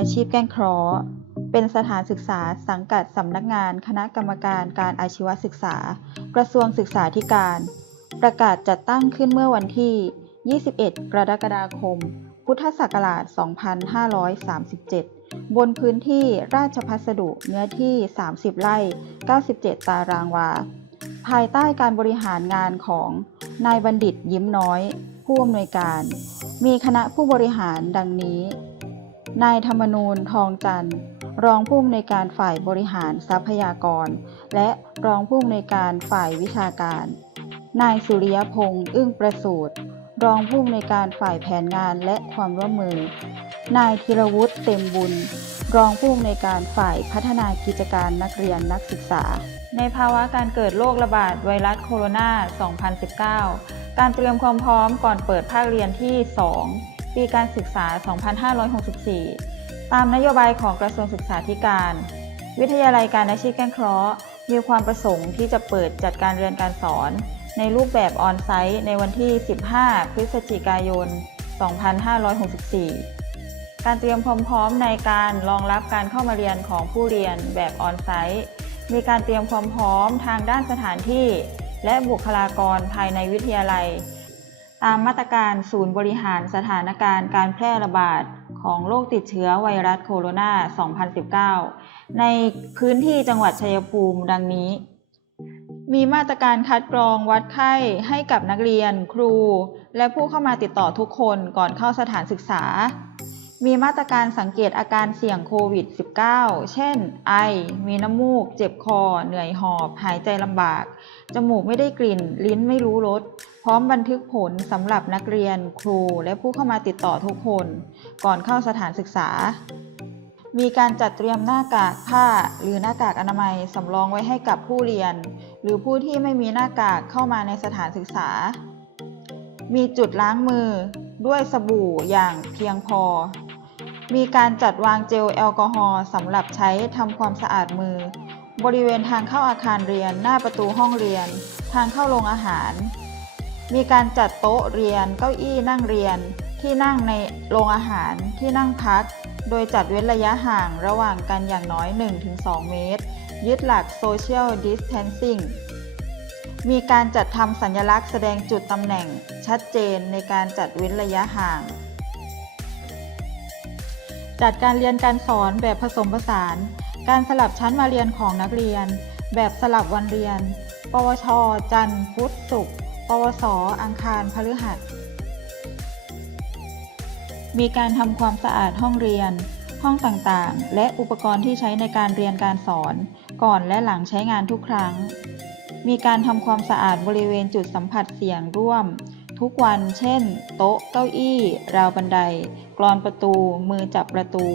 อาชีพแก้งเคราะห์เป็นสถานศึกษาสังกัดสำนักงานคณะกรรมการการอาชีวศึกษา กระทรวงศึกษาธิการ ประกาศจัดตั้งขึ้นเมื่อวันที่ 21 กรกฎาคม พุทธศักราช 2537 บนพื้นที่ราชพัสดุเนื้อที่ 30 ไร่ 97 ตารางวา ภายใต้การบริหารงานของนายบัณฑิตยิ้มน้อย ผู้อำนวยการ มีคณะผู้บริหารดังนี้ นายธรรมนูญทองจันทร์ รองผู้อำนวยการฝ่ายบริหารทรัพยากร และรองผู้อำนวยการฝ่ายวิชาการ นายสุริยพงษ์อึ้งประสูตรรองผู้อำนวยการฝ่ายแผนงานและความร่วมมือ นายธีรวุฒิเต็มบุญ รองผู้อำนวยการฝ่ายพัฒนากิจการนักเรียนนักศึกษา ในภาวะการเกิดโรคระบาดไวรัสโคโรนา 2019 การเตรียมความพร้อมก่อนเปิดภาคเรียนที่ 2 ปีการศึกษา 2564 ตามนโยบายของกระทรวงศึกษาธิการ วิทยาลัยการอาชีพแกล้งเคราะห์มีความประสงค์ที่จะเปิดจัดการเรียนการสอน ในรูปแบบออนไซต์ในวันที่ 15 พฤศจิกายน 2564การเตรียมความพร้อมในการรองรับการเข้ามาเรียนของผู้เรียนแบบออนไซต์ มีการเตรียมความพร้อมทางด้านสถานที่ และบุคลากรภายในวิทยาลัย ตามมาตรการศูนย์บริหารสถานการณ์การแพร่ระบาดของโรคติดเชื้อไวรัสโคโรนา 2019 ในพื้นที่จังหวัดชัยภูมิดังนี้ มีมาตรการคัดกรองวัดไข้ให้กับนักเรียน ครู และผู้เข้ามาติดต่อทุกคนก่อนเข้าสถานศึกษา มีมาตรการสังเกตอาการเสี่ยงโควิด -19 เช่น ไอ มีน้ำมูก เจ็บคอ เหนื่อยหอบ หายใจลำบาก จมูกไม่ได้กลิ่น ลิ้นไม่รู้รส พร้อมบันทึกผลสำหรับนักเรียนครูและผู้เข้ามาติดต่อทุกคน ก่อนเข้าสถานศึกษา มีการจัดเตรียมหน้ากากผ้าหรือหน้ากากอนามัยสำรองไว้ให้กับผู้เรียน หรือผู้ที่ไม่มีหน้ากากเข้ามาในสถานศึกษา มีจุดล้างมือด้วยสบู่อย่างเพียงพอ มีการจัดวางเจลแอลกอฮอล์สำหรับใช้ทำความสะอาดมือ บริเวณทางเข้าอาคารเรียน หน้าประตูห้องเรียน ทางเข้าโรงอาหาร มีการจัดโต๊ะเรียน เก้าอี้นั่งเรียน ที่นั่งในโรงอาหาร ที่นั่งพัก โดยจัดเว้นระยะห่างระหว่างกันอย่างน้อย 1-2 เมตร ยึดหลัก Social Distancing มีการจัดทำสัญลักษณ์แสดงจุดตำแหน่งชัดเจนในการจัดเว้นระยะห่าง จัดการเรียนการสอนแบบผสมผสาน การสลับชั้นมาเรียนของนักเรียน แบบสลับวันเรียน ปวช จันทร์ พุธ ศุกร์ ปวสอังคารพฤหัส มีการทำความสะอาดห้องเรียน ห้องต่างๆ และอุปกรณ์ที่ใช้ในการเรียนการสอน ก่อนและหลังใช้งานทุกครั้ง มีการทำความสะอาดบริเวณจุดสัมผัสเสี่ยงร่วม ทุกวัน เช่น โต๊ะ เก้าอี้ ราวบันได กรอนประตู มือจับประตู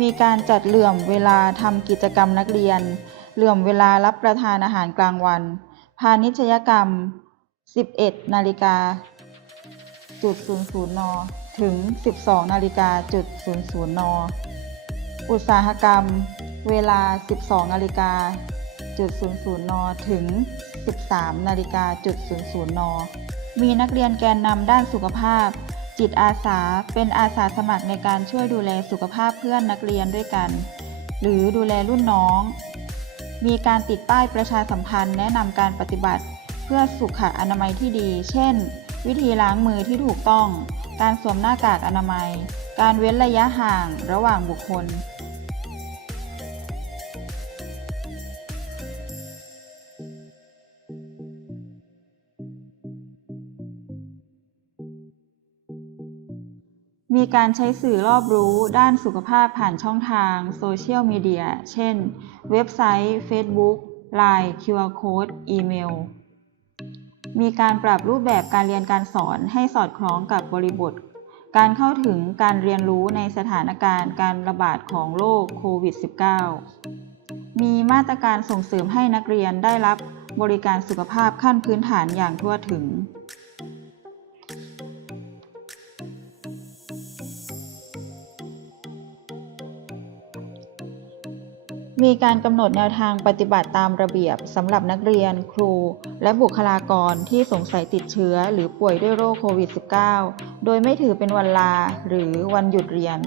มีการจัดเหลื่อมเวลาทำกิจกรรมนักเรียน เหลื่อมเวลารับประทานอาหารกลางวัน พาณิชยกรรม 11นาฬิกาจุด00นถึง 12นาฬิกาจุด00นอุตสาหกรรม เวลา 12นาฬิกาจุด00นถึง 13นาฬิกาจุด00นมีนักเรียนแกนนำด้านสุขภาพ จิตอาสาเป็นอาสาสมัครในการช่วยดูแลสุขภาพเพื่อนนักเรียนด้วยกัน หรือดูแลรุ่นน้อง มีการติดป้ายประชาสัมพันธ์แนะนำการปฏิบัติ เพื่อสุขอนามัยที่ดี เช่น วิธีล้างมือที่ถูกต้อง การสวมหน้ากากอนามัย การเว้นระยะห่างระหว่างบุคคล มีการใช้สื่อรอบรู้ด้านสุขภาพผ่านช่องทางโซเชียลมีเดีย เช่น เว็บไซต์ Facebook Line QR Code อีเมล มีการปรับรูปแบบการเรียนการสอนให้สอดคล้องกับบริบท การเข้าถึงการเรียนรู้ในสถานการณ์การระบาดของโรคโควิด -19 มีมาตรการส่งเสริมให้นักเรียนได้รับบริการสุขภาพขั้นพื้นฐานอย่างทั่วถึง มีการกำหนดแนวทางปฏิบัติตามระเบียบสำหรับนักเรียน ครู และบุคลากรที่สงสัยติดเชื้อหรือป่วยด้วยโรคโควิด -19 โดยไม่ถือเป็นวันลาหรือวันหยุดเรียน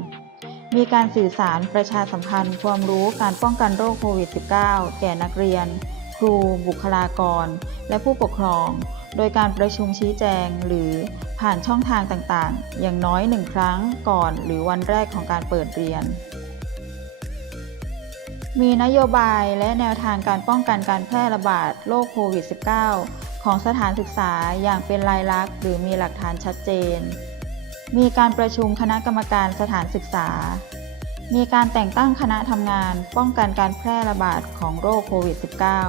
มีการสื่อสารประชาสัมพันธ์ความรู้การป้องกันโรคโควิด -19 แก่นักเรียน ครู บุคลากร และผู้ปกครอง โดยการประชุมชี้แจงหรือผ่านช่องทางต่างๆ อย่างน้อยหนึ่งครั้งก่อนหรือวันแรกของการเปิดเรียน มีนโยบายและแนวทางการป้องกันการแพร่ระบาดโรคโควิด -19 ของสถานศึกษาอย่างเป็นลายลักษณ์หรือมีหลักฐานชัดเจน มีการประชุมคณะกรรมการสถานศึกษา มีการแต่งตั้งคณะทำงานป้องกันการแพร่ระบาดของโรคโควิด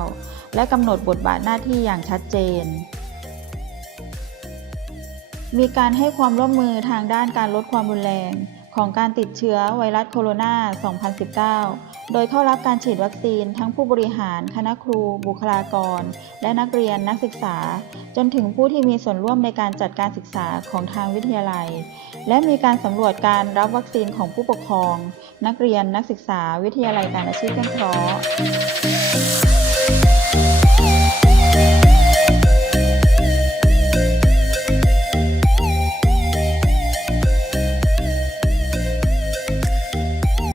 -19 และกำหนดบทบาทหน้าที่อย่างชัดเจน มีการให้ความร่วมมือทางด้านการลดความรุนแรงของการติดเชื้อไวรัสโคโรนา 2019 โดยเข้ารับการฉีดวัคซีนทั้งผู้บริหาร คณะครู บุคลากร และนักเรียนนักศึกษา จนถึงผู้ที่มีส่วนร่วมในการจัดการศึกษาของทางวิทยาลัย และมีการสำรวจการรับวัคซีนของผู้ปกครอง นักเรียนนักศึกษาวิทยาลัยการอาชีพเครื่องเคราะห์